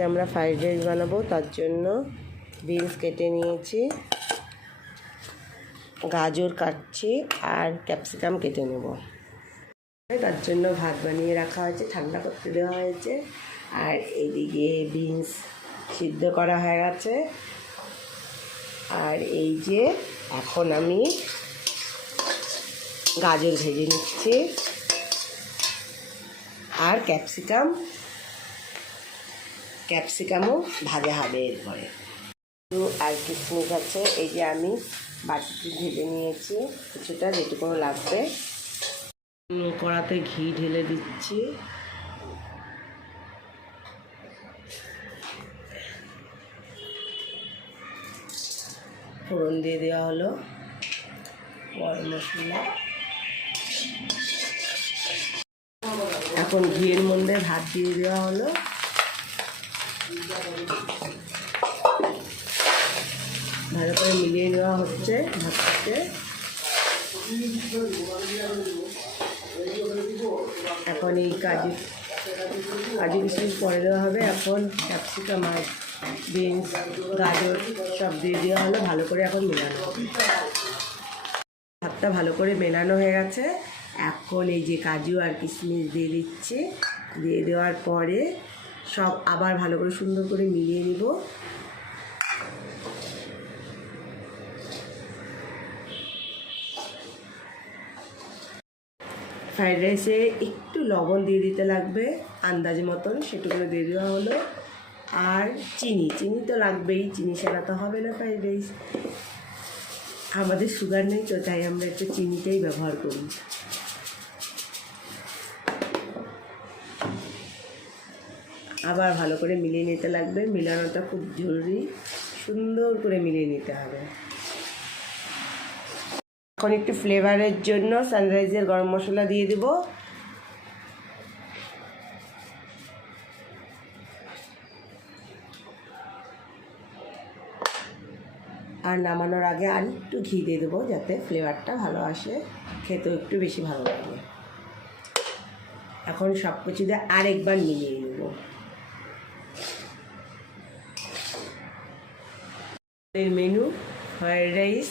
আজকে আমরা fried rice বানাবো, তার জন্য বিনস কেটে নিয়েছি, গাজর কাটছি আর ক্যাপসিকাম কেটে নেব। তার জন্য ভাত বানিয়ে রাখা হয়েছে, ঠান্ডা করতে দেওয়া হয়েছে। আর এদিকে বিনস সিদ্ধ করা হয়ে গেছে। আর এই যে এখন আমি গাজর ভেজে নিচ্ছি আর ক্যাপসিকামও ভাজা হবে এরপরে। আর কিশমিশ আছে, এই যে আমি বাটিতে ঢেলে নিয়েছি কিছুটা, যেটুকু লাগবে। কড়াতে ঘি ঢেলে দিচ্ছি। ফোড়ন দিয়ে দেওয়া হলো গরম মশলা। এখন ঘিয়ের মধ্যে ভাত দিয়ে দেওয়া হলো। ভালো করে মিলিয়ে নেওয়া হচ্ছে ভাতটাকে। এখন এই কাজু কিশমিশ পরে দেওয়া হবে। এখন ক্যাপসিকাম আর বিনস গাজর সব দিয়ে দেওয়া হলো, ভালো করে এখন মেলানো। ভাতটা ভালো করে মেলানো হয়ে গেছে। এখন এই যে কাজু আর কিশমিশ দিয়ে দিচ্ছি। দিয়ে দেওয়ার পরে সব আবার ভালো করে সুন্দর করে মিলিয়ে নিব। ফ্রাইড রাইসে একটু লবণ দিয়ে দিতে লাগবে আন্দাজ মতন, সেটুকু দিয়ে দেওয়া হলো। আর চিনি তো লাগবেই, চিনি ছাড়া তো হবে না ফ্রাইড রাইস। আমাদের সুগার নেই তো, তাই আমরা একটু চিনিটাই ব্যবহার করি। আবার ভালো করে মিলিয়ে নিতে লাগবে, মিলানোটা খুব জরুরি, সুন্দর করে মিলিয়ে নিতে হবে। এখন একটু ফ্লেভারের জন্য সানরাইজের গরম মশলা দিয়ে দেব। আর নামানোর আগে আর একটু ঘি দিয়ে দেবো, যাতে ফ্লেভারটা ভালো আসে, খেতেও একটু বেশি ভালো লাগে। এখন সব কিছু দিয়ে আরেকবার মিলিয়ে নেব। মেনু ফ্রাইড রাইস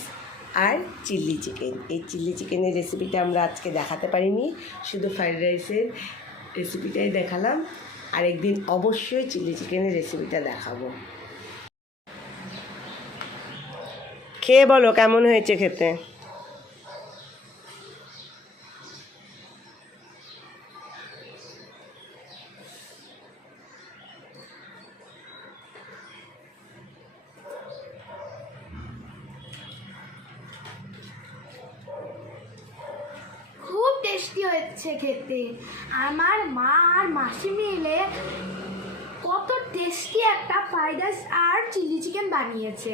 আর চিলি চিকেন। এই চিলি চিকেনের রেসিপিটা আমরা আজকে দেখাতে পারিনি, শুধু ফ্রাইড রাইসের রেসিপিটাই দেখালাম। আরেকদিন অবশ্যই চিলি চিকেনের রেসিপিটা দেখাবো। খেয়ে বলো কেমন হয়েছে খেতে। টেস্টি হচ্ছে খেতে। আমার মা আর মাসি মিলে কত টেস্টি একটা ফ্রাইড রাইস আর চিলি চিকেন বানিয়েছে।